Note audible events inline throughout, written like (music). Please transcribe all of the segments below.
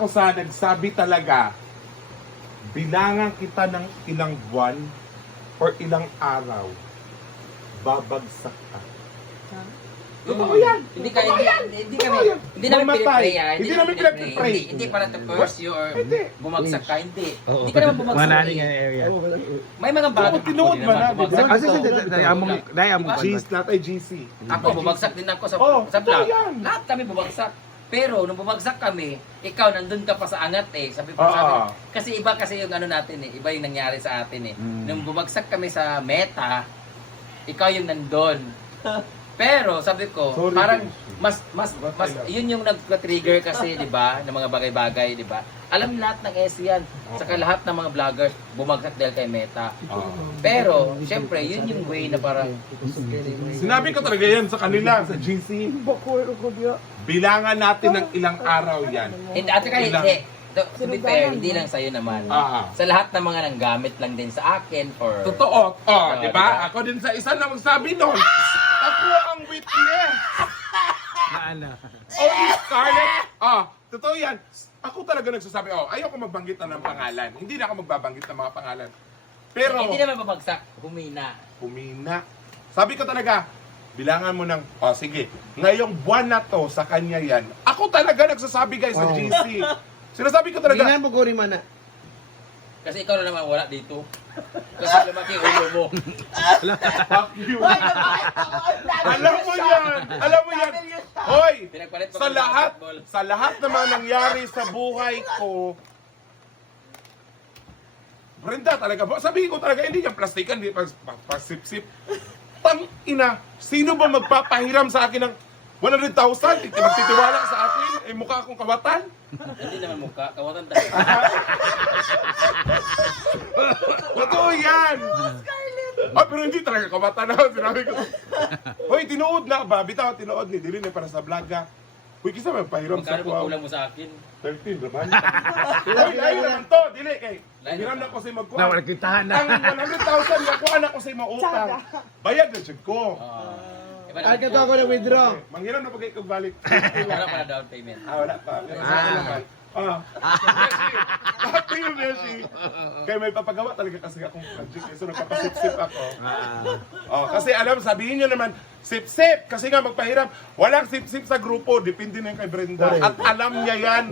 Ako sa nagsabi talaga, bilangan kita ng ilang buwan or ilang araw, babagsak ka. Totoo yan. Hindi ka, Totoo hindi, yan. hindi, hindi Totoo kami, yan. hindi namin Mamatay. pinipray ah. Hindi namin pinipray. Hindi, hindi para to curse you or Hindi. bumagsak ka, hindi. Oo. Hindi ka naman bumagsak. Manaling eh. nga area. May mga bagay Oo, tinuod Ako din ba na, bumagsak. di ba? Sige, sige, dahil among, dahil among Diba? G's, not ay GC. Ako, bumagsak din ako sa, Oh, sa totoo vlog. yan. Lahat kami bumagsak. Pero nung bumagsak kami, ikaw nandun ka pa sa angat eh. Sabi Oo. sa akin, kasi iba kasi yung ano natin eh. Iba yung nangyari sa atin eh. Mm. Nung bumagsak kami sa meta, ikaw yung nandun. Pero sabi ko, Sorry, parang mas mas But mas yun yung nag-trigger kasi, 'di ba, ng mga bagay-bagay, 'di ba? Alam lahat ng S yan. Saka lahat ng mga vloggers bumagsak dahil kay Meta. Oo. Pero, syempre, yun yung way na parang Sinabi ko talaga yan sa kanila, sa GC. Bilangan natin ng ilang araw yan. hindi at saka Ilang- hindi. To, to be fair, hindi lang sa'yo naman. Ah. Sa lahat ng mga nanggamit lang din sa akin for Totoo. Oh, Ah, di diba? ba? Ako din sa isa na magsabi nun. Ako ang witness. Na ano. Oh, Scarlett. Ah, totoo yan. Ako talaga nagsasabi, oh, ayoko magbanggit na ng pangalan. Hindi na ako magbabanggit ng mga pangalan. Pero, hindi naman babagsak, humina. humina. Sabi ko talaga, bilangan mo ng, oh sige, ngayong buwan na to, sa kanya yan. Ako talaga nagsasabi guys sa GC. Sinasabi ko talaga, Tingnan mo guri man na. Kasi ikaw na naman wala dito. Kasi lumaki yung ulo mo. fuck you. Alam mo yan! Alam mo yan! Hoy! Pinagpalit pa Sa kami ng lahat, basketball. sa lahat na mga nangyari sa buhay ko, Brenda talaga, ba- sabihin ko talaga, hindi yan plastikan, hindi pas, pas, pasip-sip. Tang ina, sino ba magpapahiram sa akin ng 100,000? Hindi magtitiwala sa akin? Eh, mukha akong kawatan? Hindi naman mukha, kawatan tayo. (laughs) Totoo yan! Ah, pero hindi talaga kabata na. Sinabi ko. Hoy, tinuod na ba? Bitaw, tinuod ni Dili na para sa vlog ah. Hoy, kisa magpahiram sa Magkano kuha. pa kulang mo sa akin? 13 naman. Hoy, ayun naman to. Dili kay. Hiram na ko sa magkuha. Na, wala kintahan na. Ang 100,000 na kuha na ko sa mautang. Bayad na siya ko. Ah, Ay, kato ako na withdraw. Okay, Manghiram na pag balik. (laughs) Wala pa na down payment. Ah, wala pa. Pero sa akin naman. Ah. Happy yung Beshi. Kaya may papagawa talaga kasi akong project. So nagpapasip-sip ako. Ah. Oh, kasi alam, sabihin nyo naman, sip-sip. Kasi nga magpahiram, walang sip-sip sa grupo. Depende na yung kay Brenda. At alam niya yan.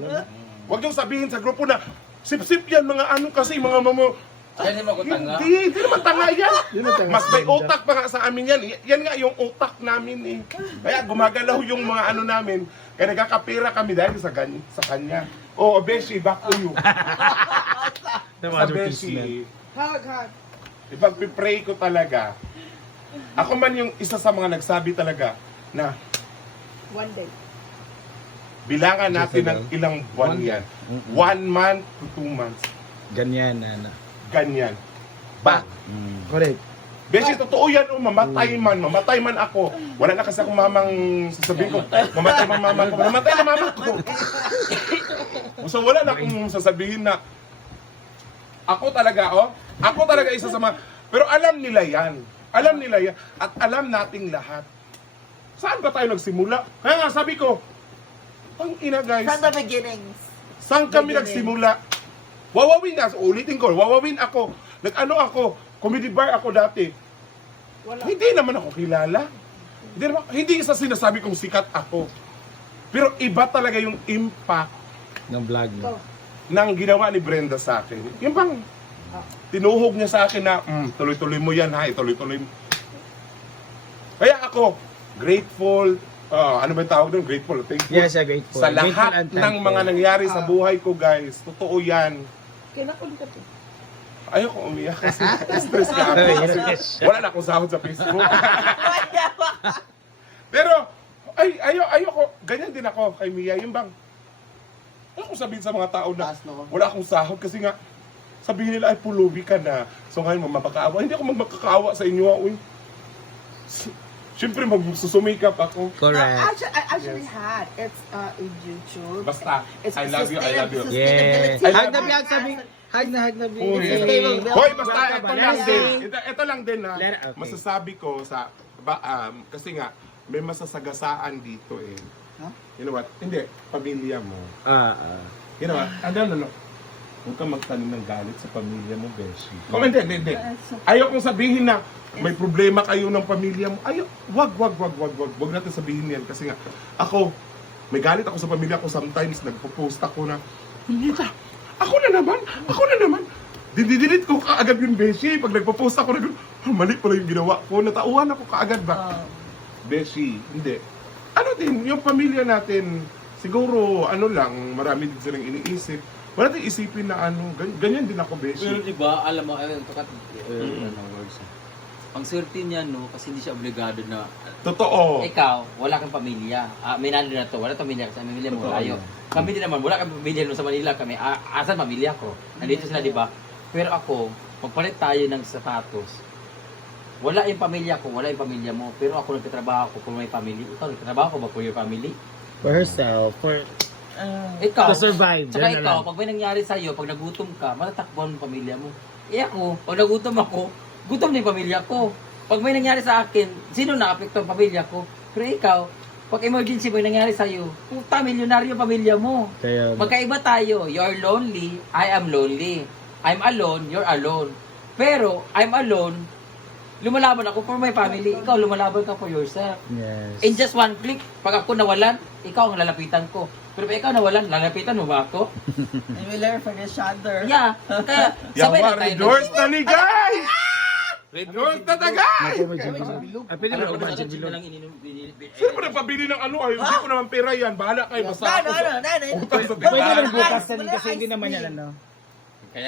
Huwag yung sabihin sa grupo na, sip-sip yan, mga ano kasi, mga mamo. Kaya mo ko tanga. Hindi, hindi naman tanga yan. tanga. Mas may utak pa nga sa amin yan. Yan nga yung utak namin eh. Kaya gumagalaw yung mga ano namin. Kaya nagkakapira kami dahil sa, gan- sa kanya. Oo, Beshi, back to you. (laughs) Sa. Beshi, Hug, hug. ipagpipray ko talaga. Ako man yung isa sa mga nagsabi talaga na One day. bilangan natin ng ilang buwan One yan. One month to two months. Ganyan, ano. Ganyan. Back. Mm. Correct. Beshi, totoo yan, oh, mamatay man, mamatay man ako. Wala na kasi akong mamang sasabihin ko, mamatay man mama ko, mamatay na mama ko. (laughs) So wala na akong sasabihin na, ako talaga, oh, ako talaga isa sa mga, pero alam nila yan. Alam nila yan. At alam nating lahat. Saan ba tayo nagsimula? Kaya nga sabi ko, ang ina guys, From the beginnings. Saan kami Beginning. nagsimula? Wawawin na, ulitin ko, wawawin ako. Nag-ano ako, comedy bar ako dati. Wala. Hindi naman ako kilala. Hindi naman, hindi sa sinasabi kong sikat ako. Pero iba talaga yung impact Ng vlog mo. Ito. ng ginawa ni Brenda sa akin. Yung bang tinuhog niya sa akin na, "Mm, tuloy-tuloy mo yan ha, tuloy-tuloy mo. Kaya ako, grateful, ah, ano ba yung tawag doon? Grateful, thankful. Yes, I'm grateful. Sa Grateful lahat and ng mga nangyari sa Ah. buhay ko, guys, totoo yan. Kinakul ka to. Ayoko umiyak (laughs) kasi stress ka ako. Kasi wala na akong sahod sa Facebook. Pero, ay, ayo, ayoko, ganyan din ako kay Mia. Yung bang, ano ko sabihin sa mga tao na wala akong sahod kasi nga, sabihin nila ay pulubi ka na. So ngayon, magmakakaawa. Hindi ako magmakakaawa sa inyo. Uy. Siyempre, magsusumikap ako. Correct. actually, I actually had. It's uh, in YouTube. Basta, It's I love you, I love you. Yes. sustainability. Hag na biyag sabi. Hag na hag na Uy. biyag. Hoy, basta ito lang din. Ito, ito lang din. Let okay. Masasabi ko sa, ba, um, kasi nga, may masasagasaan dito eh. Huh? You know what? Hindi, pamilya mo. Ah, ah. You know, ano, ano, ano. Huwag kang magtanim ng galit sa pamilya mo, Beshi. Kung hindi, hindi, hindi. Ayaw kong sabihin na may problema kayo ng pamilya mo. Ayaw, wag, wag, wag, wag, wag. Wag natin sabihin yan. Kasi nga, ako, may galit ako sa pamilya ko sometimes. Nagpo-post ako na, Nita, ako na naman, ako na naman. Dididelete ko kaagad yung Beshi. Pag nagpo-post ako, nag "Ah, mali pala yung ginawa ko. Natauhan ako kaagad ba? Beshi, hindi. Ano din, yung pamilya natin, siguro, ano lang, marami din silang iniisip. Wala tayong isipin na ano, gan- ganyan din ako, Pero Beshi. di ba, alam mo, ayun, ito kat, Mm. ano, words. Ang swerte niya, no, kasi hindi siya obligado na, Totoo. ikaw, wala kang pamilya. Ah, may nando na to, wala pamilya kasi ang pamilya mo, Totoo tayo. Kami din naman, wala kang pamilya no, sa Manila kami. Ah, asan pamilya ko? Nandito sila, di ba? Pero ako, magpalit tayo ng sapatos. Wala yung pamilya ko, wala yung pamilya mo. Pero ako nagtatrabaho ko kung may family. Ikaw, nagtatrabaho ko ba for your family? For herself, for Ikaw, to survive. Tsaka Yan na ikaw, lang. pag may nangyari sa'yo, pag nagutom ka, matatakbuhan mo ang pamilya mo. Eh ako, pag nagutom ako, gutom na yung pamilya ko. Pag may nangyari sa akin, sino na-apekto ang pamilya ko? Pero ikaw, pag emergency may nangyari sa'yo, puta, milyonaryo ang pamilya mo. Kaya, Magkaiba tayo. You're lonely, I am lonely. I'm alone, you're alone. Pero, I'm alone, lumalaban ako for my family. Ikaw, lumalaban ka for yourself. yes. In just one click, pag ako nawalan, ikaw ang lalapitan ko. Pero pag ikaw nawalan, lalapitan mo ba ako? (laughs) And we learn from each other. Yeah. Kaya, (laughs) sabay Yawa, na tayo. redoors na ni guys! (laughs) Na na guys! Ako may bilog. Ah, pwede ba ba ako na bilog? Sino pa nagpabili ng ano? Ay, hindi ko naman pera yan. Bahala kayo. Basta ako. Pwede lang bukas yan kasi hindi naman yan ano.